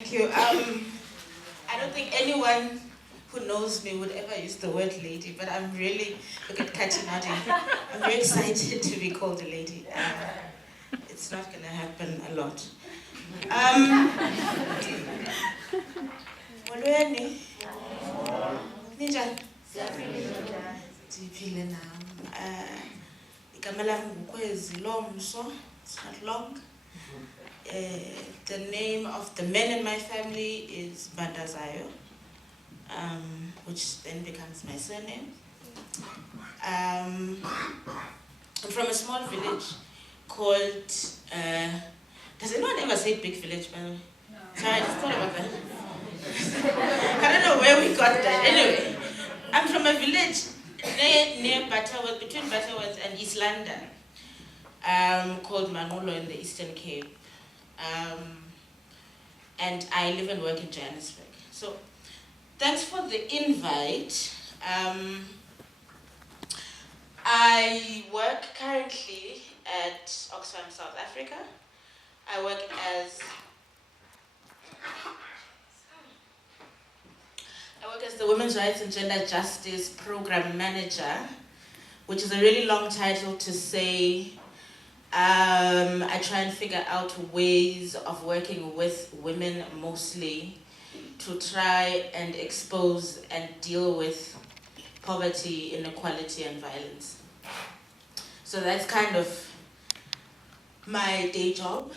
Thank you. I don't think anyone who knows me would ever use the word lady, but I'm really, look at Katty nodding. I'm very excited to be called a lady. It's not going to happen a lot. Molweni. Ninjani? Ndiphile nam. Igama lami nguKwezilomso. It's not long. The name of the men in my family is Mbandazayo, which then becomes my surname. I'm from a small village called, does anyone ever say big village, by the way? No. Sorry, I just thought about that. I don't know where we got that. Anyway, I'm from a village near Butterworth, between Butterworth and East London, called Mamela in the Eastern Cape. And I live and work in Johannesburg. So, thanks for the invite. I work currently at Oxfam, South Africa. I work as the Women's Rights and Gender Justice Program Manager, which is a really long title to say I try and figure out ways of working with women mostly to try and expose and deal with poverty, inequality, and violence. So that's kind of my day job.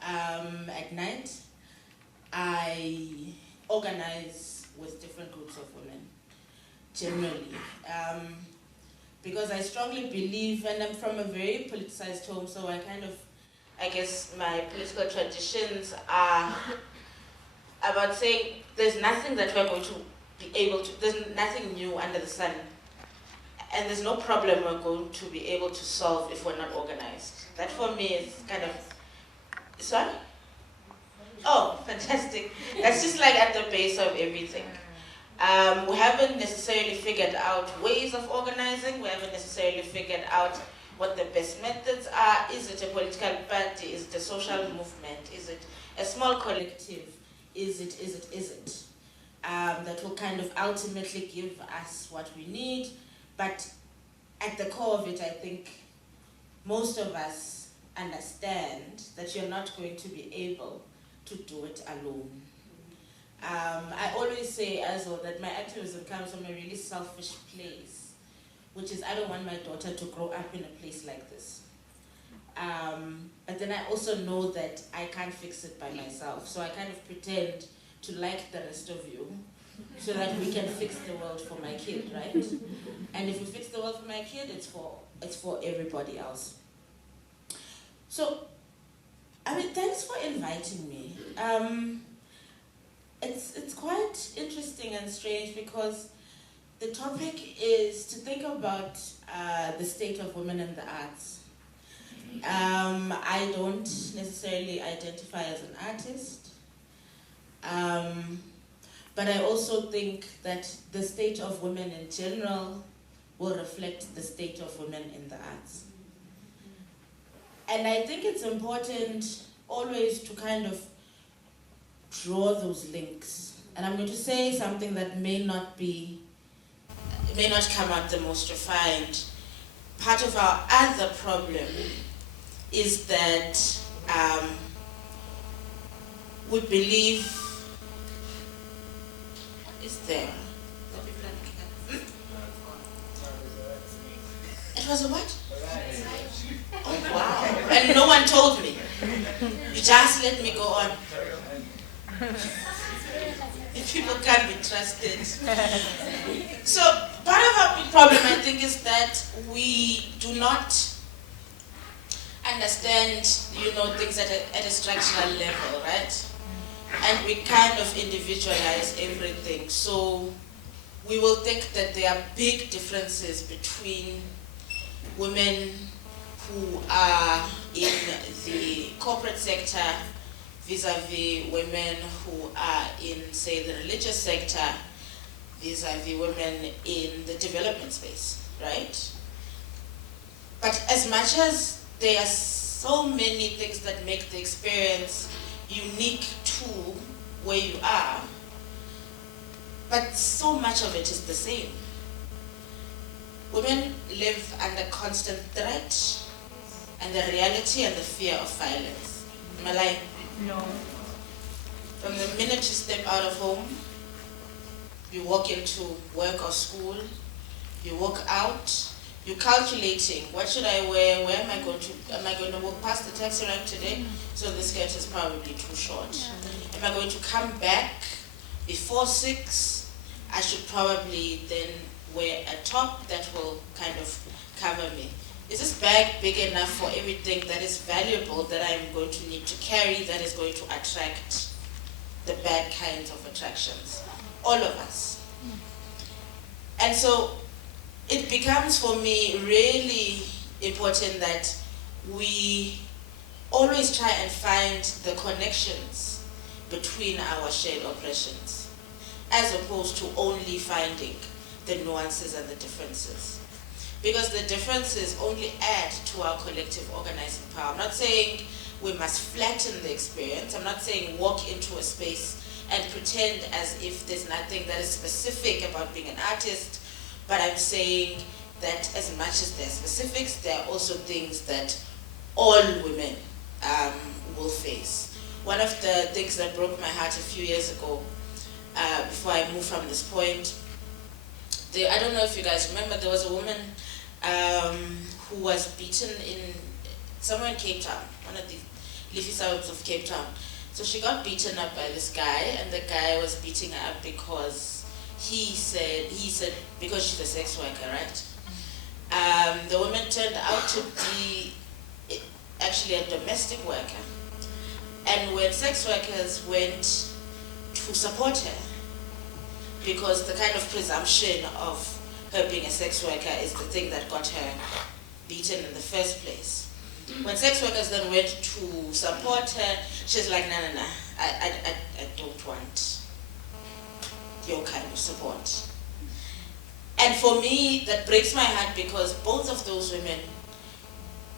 At night, I organize with different groups of women, generally. Because I strongly believe, and I'm from a very politicized home, so I guess my political traditions are about saying there's nothing that we're going to be able to, there's nothing new under the sun. And there's no problem we're going to be able to solve if we're not organized. That for me is kind of, sorry? Oh, fantastic. That's just like at the base of everything. We haven't necessarily figured out ways of organizing. We haven't necessarily figured out what the best methods are. Is it a political party? Is it a social movement? Is it a small collective? Is it? That will kind of ultimately give us what we need. But at the core of it, I think most of us understand that you're not going to be able to do it alone. I always say as well that my activism comes from a really selfish place, which is I don't want my daughter to grow up in a place like this. But then I also know that I can't fix it by myself, so I kind of pretend to like the rest of you so that we can fix the world for my kid, right? And if we fix the world for my kid, it's for everybody else. So, thanks for inviting me. It's quite interesting and strange because the topic is to think about the state of women in the arts. I don't necessarily identify as an artist, but I also think that the state of women in general will reflect the state of women in the arts. And I think it's important always to kind of draw those links. And I'm going to say something that may not come out the most refined. Part of our other problem is that we believe, what is there? It was a what? Oh wow, and no one told me. You just let me go on. If people can't be trusted. So part of our big problem, I think, is that we do not understand, things at a structural level, right? And we kind of individualize everything. So we will think that there are big differences between women who are in the corporate sector vis-a-vis women who are in, say, the religious sector, vis-a-vis women in the development space, right? But as much as there are so many things that make the experience unique to where you are, but so much of it is the same. Women live under constant threat and the reality and the fear of violence. Am I lying? No. From the minute you step out of home, you walk into work or school, you walk out, you're calculating, what should I wear, where am I going to walk past the taxi rank today? So the skirt is probably too short. Am I going to come back before 6? I should probably then wear a top that will kind of cover me. Is this bag big enough for everything that is valuable that I'm going to need to carry that is going to attract the bad kinds of attractions? All of us. And so it becomes for me really important that we always try and find the connections between our shared oppressions, as opposed to only finding the nuances and the differences. Because the differences only add to our collective organizing power. I'm not saying we must flatten the experience. I'm not saying walk into a space and pretend as if there's nothing that is specific about being an artist, but I'm saying that as much as there are specifics, there are also things that all women will face. One of the things that broke my heart a few years ago, before I moved from this point, I don't know if you guys remember, there was a woman who was beaten somewhere in Cape Town, one of the leafy suburbs of Cape Town. So she got beaten up by this guy, and the guy was beating her up because he said because she's a sex worker, right? The woman turned out to be actually a domestic worker. And when sex workers went to support her, because the kind of presumption of her being a sex worker is the thing that got her beaten in the first place. When sex workers then went to support her, she's like, no, I don't want your kind of support. And for me, that breaks my heart because both of those women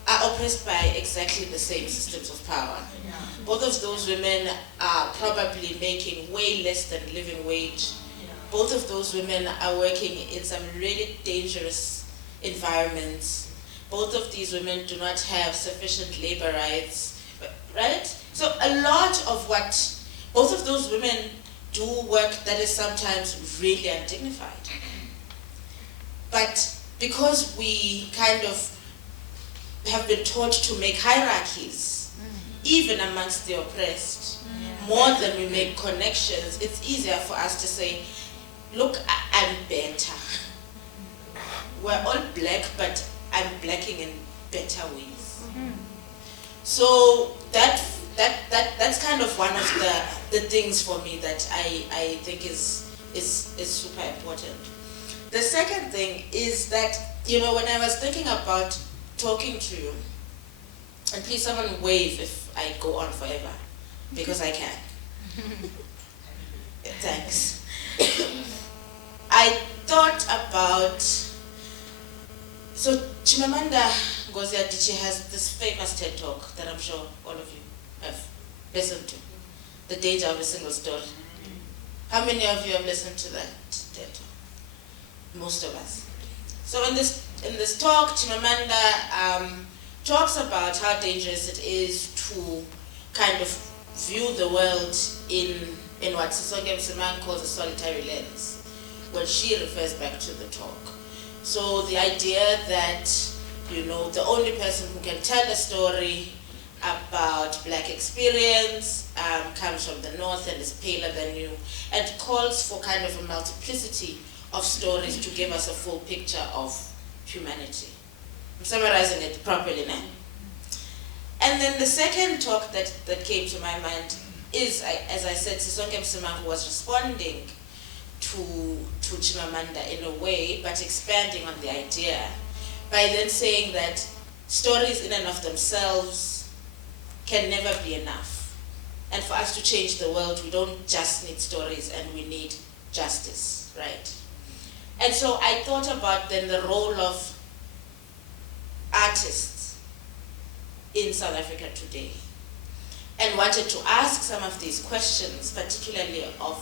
are oppressed by exactly the same systems of power. Yeah. Both of those women are probably making way less than living wage. Yeah. Both of those women are working in some really dangerous environments. Both of these women do not have sufficient labor rights, right? So a lot of what both of those women do work that is sometimes really undignified. But because we kind of have been taught to make hierarchies, even amongst the oppressed, more than we make connections, it's easier for us to say, look, I'm better. We're all black, but I'm blacking in better ways. So that's kind of one of the things for me that I think is super important. The second thing is that, you know, when I was thinking about talking to you, and please someone wave if I go on forever, because I can. Thanks. I thought about, so Chimamanda Ngozi Adichie has this famous TED talk that I'm sure all of you have listened to, The Danger of a Single Story. How many of you have listened to that TED talk? Most of us. So in this talk, Chimamanda talks about how dangerous it is to kind of view the world in what Sisonke Msimang calls a solitary lens, when she refers back to the talk. So the idea that, you know, the only person who can tell a story about black experience comes from the north and is paler than you, and calls for kind of a multiplicity of stories to give us a full picture of humanity. I'm summarizing it properly now. And then the second talk that came to my mind is, as I said, Sisonke Msimang was responding to Chimamanda in a way, but expanding on the idea by then saying that stories in and of themselves can never be enough. And for us to change the world, we don't just need stories, and we need justice, right? And so I thought about then the role of artists in South Africa today. and wanted to ask some of these questions, particularly of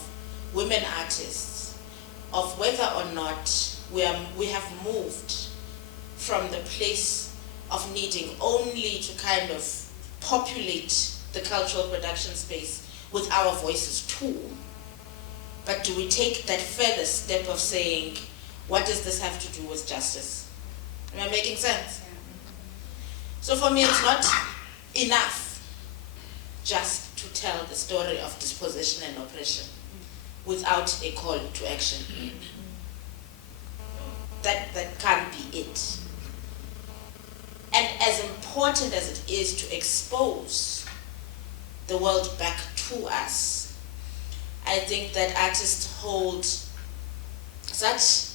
women artists, of whether or not we have moved from the place of needing only to kind of populate the cultural production space with our voices too. But do we take that further step of saying, what does this have to do with justice? Am I making sense? So for me, it's not enough just to tell the story of dispossession and oppression without a call to action. That can't be it. And as important as it is to expose the world back to us, I think that artists hold such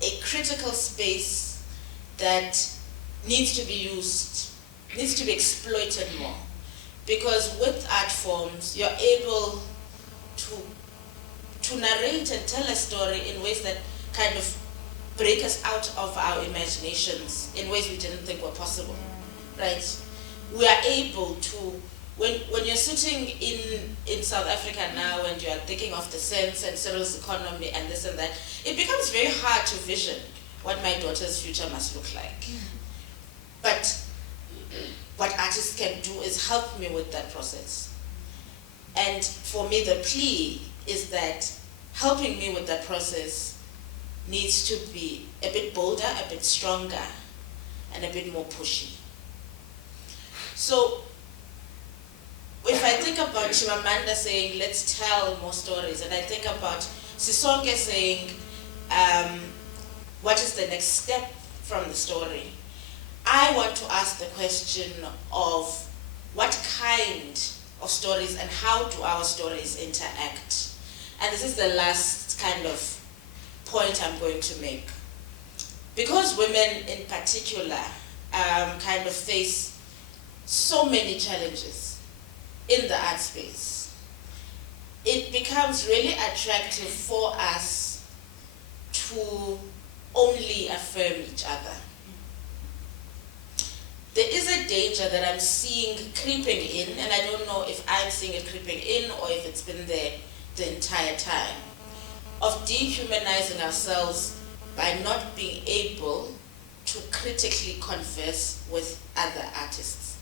a critical space that needs to be used, needs to be exploited more. Because with art forms, you're able to narrate and tell a story in ways that kind of break us out of our imaginations in ways we didn't think were possible, right? We are able to, when you're sitting in South Africa now and you're thinking of the sense and Cyril's economy and this and that, it becomes very hard to vision what my daughter's future must look like. But what artists can do is help me with that process. And for me, the plea is that helping me with that process needs to be a bit bolder, a bit stronger, and a bit more pushy. So if I think about Chimamanda saying, let's tell more stories, and I think about Sisonke saying, what is the next step from the story? I want to ask the question of what kind of stories and how do our stories interact? And this is the last kind of point I'm going to make. Because women in particular kind of face so many challenges in the art space, it becomes really attractive for us to only affirm each other. There is a danger that I'm seeing creeping in, and I don't know if I'm seeing it creeping in or if it's been there the entire time, of dehumanizing ourselves by not being able to critically converse with other artists.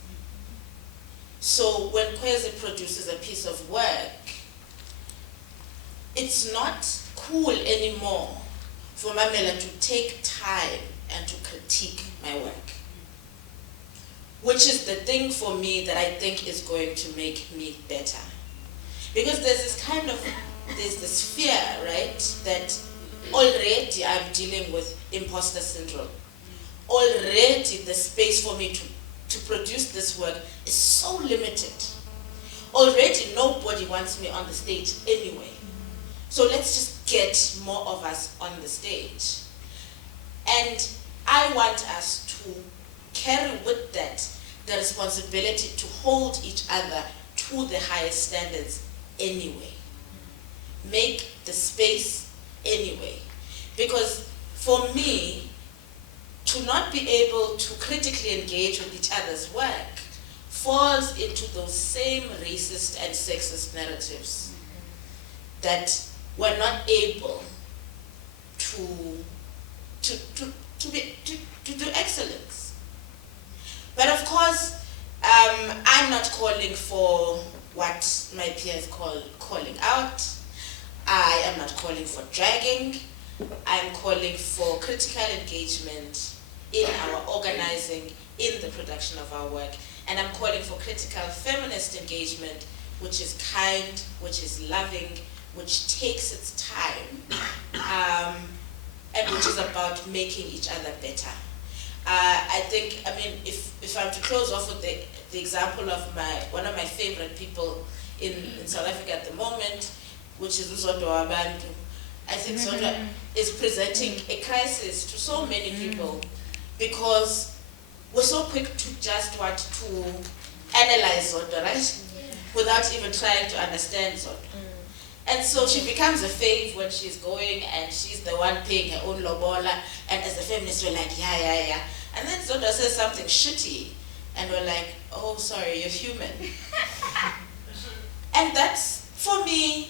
So when Kwezi produces a piece of work, it's not cool anymore for Mamela to take time and to critique my work, which is the thing for me that I think is going to make me better. Because there's this fear, right, that already I'm dealing with imposter syndrome. Already the space for me to produce this work is so limited. Already nobody wants me on the stage anyway. So let's just get more of us on the stage. And I want us to carry with that the responsibility to hold each other to the highest standards anyway. Make the space anyway. Because for me, to not be able to critically engage with each other's work falls into those same racist and sexist narratives that we're not able to do excellence. But of course, I'm not calling for what my peers call calling out. I am not calling for dragging. I'm calling for critical engagement in our organizing, in the production of our work. And I'm calling for critical feminist engagement, which is kind, which is loving, which takes its time, and which is about making each other better. I think, if I'm to close off with the example of one of my favorite people in South Africa at the moment, which is Zondo Wabantu. I think Zondo is presenting a crisis to so many people because we're so quick to just want to analyze Zondo, right? Without even trying to understand Zondo. And so she becomes a fave when she's going and she's the one paying her own lobola, and as a feminist we're like, yeah. And then Zondo says something shitty and we're like, oh sorry, you're human. And that's, for me,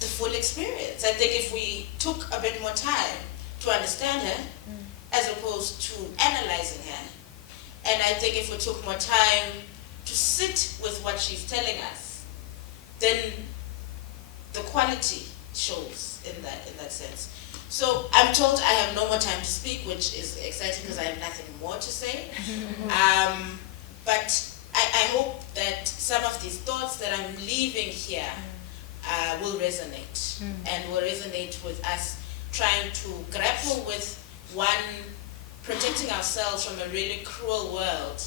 the full experience. I think if we took a bit more time to understand her, as opposed to analyzing her, and I think if we took more time to sit with what she's telling us, then the quality shows in that sense. So I'm told I have no more time to speak, which is exciting because I have nothing more to say. But I hope that some of these thoughts that I'm leaving here will resonate, and will resonate with us trying to grapple with, one, protecting ourselves from a really cruel world,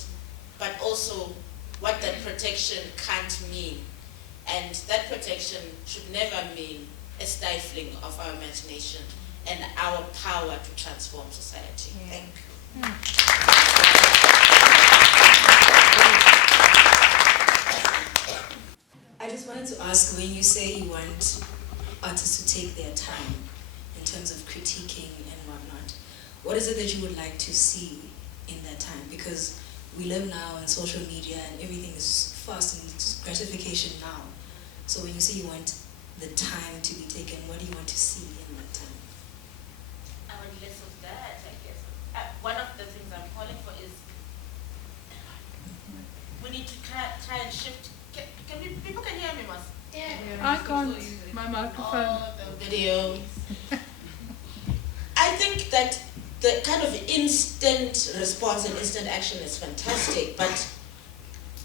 but also what that protection can't mean. And that protection should never mean a stifling of our imagination and our power to transform society. Thank you. I just wanted to ask, when you say you want artists to take their time in terms of critiquing and whatnot, what is it that you would like to see in that time? Because we live now on social media and everything is fast and it's gratification now. So when you say you want the time to be taken, what do you want to see in that time? I want less of that, I guess. One of the things I'm calling for is we need to try and shift. People can hear me, Mas? Yeah. I can't. My microphone. Oh, the video. I think that the kind of instant response and instant action is fantastic, but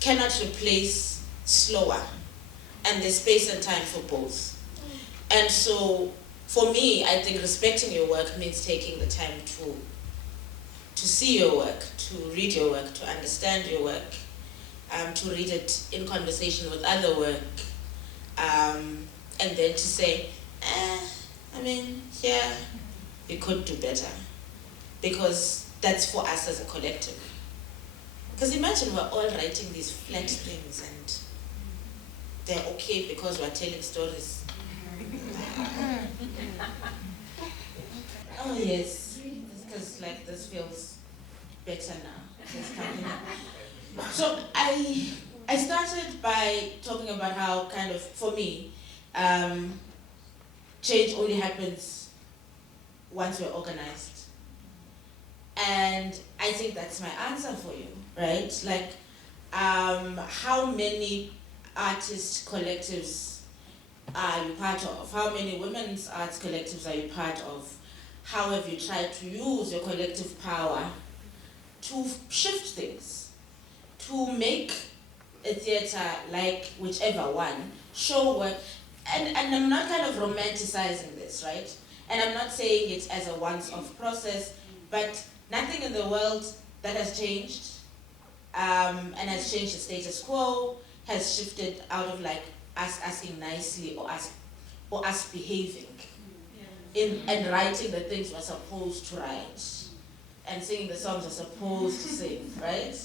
cannot replace slower. And there's space and time for both. And so, for me, I think respecting your work means taking the time to see your work, to read your work, to understand your work, to read it in conversation with other work, and then to say, yeah, we could do better. Because that's for us as a collective. Because imagine we're all writing these flat things and they're okay because we're telling stories. Oh yes, because like this feels better now. So I started by talking about how kind of, for me, change only happens once we're organized. And I think that's my answer for you, right? Like, how many artist collectives are you part of? How many women's arts collectives are you part of? How have you tried to use your collective power to shift things, to make a theater, like whichever one, show work? And I'm not kind of romanticizing this, right? And I'm not saying it as a once-off process, but nothing in the world that has changed and has changed the status quo has shifted out of like us asking nicely or us behaving and writing the things we're supposed to write and singing the songs we're supposed to sing, right?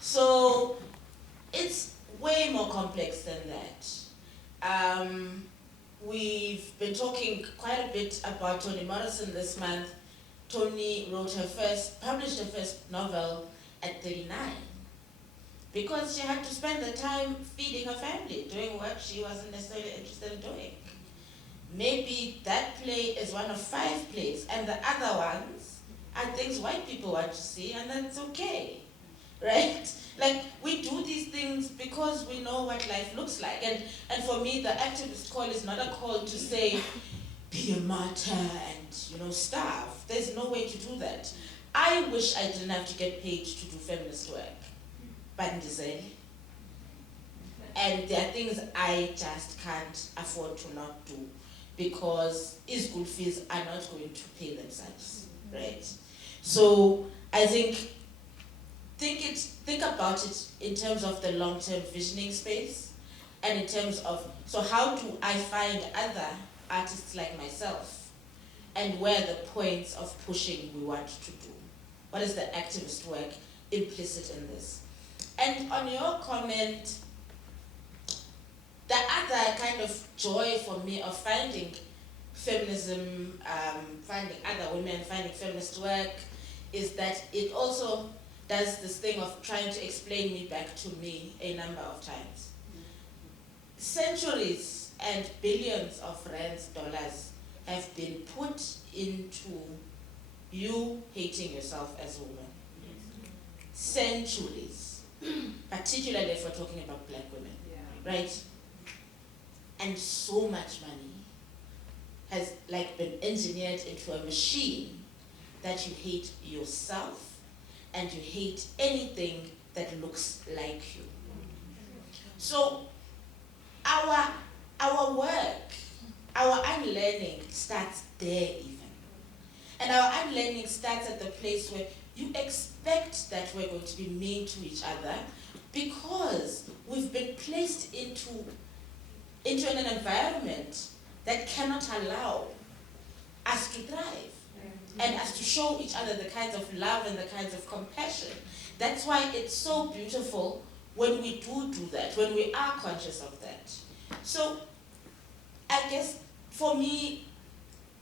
So it's way more complex than that. We've been talking quite a bit about Toni Morrison this month. Toni published her first novel at 39 because she had to spend the time feeding her family, doing work she wasn't necessarily interested in doing. Maybe that play is one of 5 plays, and the other ones are things white people want to see, and that's okay, right? Like, we do these things because we know what life looks like. And for me, the activist call is not a call to say, be a martyr and, starve. There's no way to do that. I wish I didn't have to get paid to do feminist work. But and there are things I just can't afford to not do because school fees are not going to pay themselves, right? So I think about it in terms of the long-term visioning space and in terms of, so how do I find other artists like myself and where the points of pushing we want to do? What is the activist work implicit in this? And on your comment, the other kind of joy for me of finding feminism, finding other women, finding feminist work, is that it also does this thing of trying to explain me back to me a number of times. centuries and billions of rands, dollars have been put into you hating yourself as a woman. Centuries, particularly if we're talking about black women, right? And so much money has like been engineered into a machine that you hate yourself and you hate anything that looks like you. So our work, our unlearning starts there even. And our unlearning starts at the place where you expect that we're going to be mean to each other because we've been placed into an environment that cannot allow us to thrive and us to show each other the kinds of love and the kinds of compassion. That's why it's so beautiful when we do that, when we are conscious of that. So I guess for me,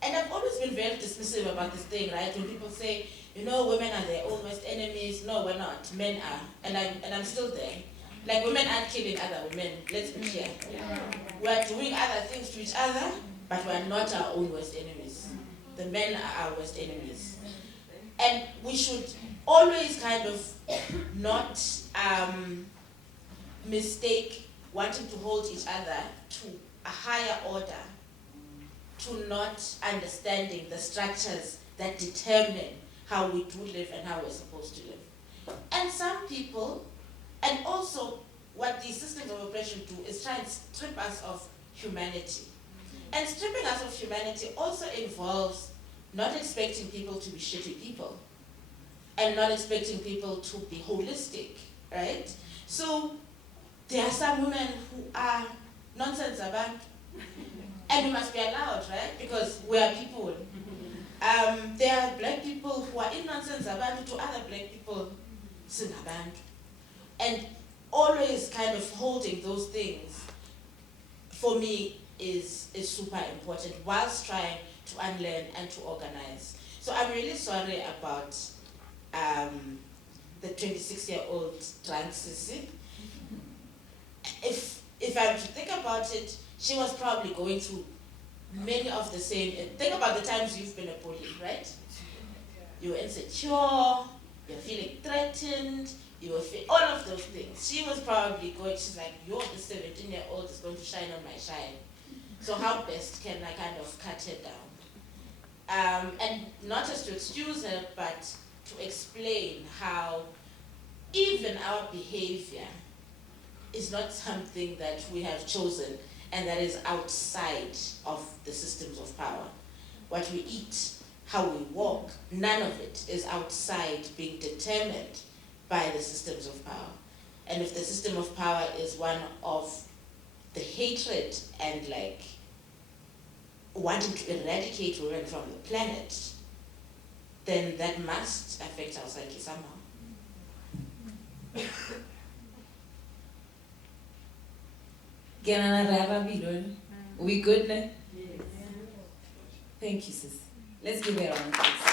and I've always been very dismissive about this thing, right? When people say, you know, women are their own worst enemies. No, we're not. Men are. And I'm still there. Like, women aren't killing other women. Let's be clear. We're doing other things to each other, but we're not our own worst enemies. The men are our worst enemies. And we should always kind of not mistake wanting to hold each other to a higher order, to not understanding the structures that determine how we do live and how we're supposed to live. And some people, and also what these systems of oppression do is try and strip us of humanity. And stripping us of humanity also involves not expecting people to be shitty people and not expecting people to be holistic, right? So there are some women who are nonsense about, and we must be allowed, right? Because we are people. There are black people who are in nonsense about to other black people, singabantu. And always kind of holding those things, for me, is super important whilst trying to unlearn and to organize. So I'm really sorry about the 26-year-old drunk sissy. If I were to think about it, she was probably going through many of the same. Think about the times you've been a bully, right? You were insecure, you're feeling threatened, you were all of those things. She was probably going, she's like, you're the 17-year-old is going to shine on my shine. So how best can I kind of cut her down? And not just to excuse her, but to explain how even our behavior is not something that we have chosen and that is outside of the systems of power. What we eat, how we walk, none of it is outside being determined by the systems of power. And if the system of power is one of the hatred and like wanting to eradicate women from the planet, then that must affect our psyche somehow. We good now? Thank you, sis. Let's give her a round of applause.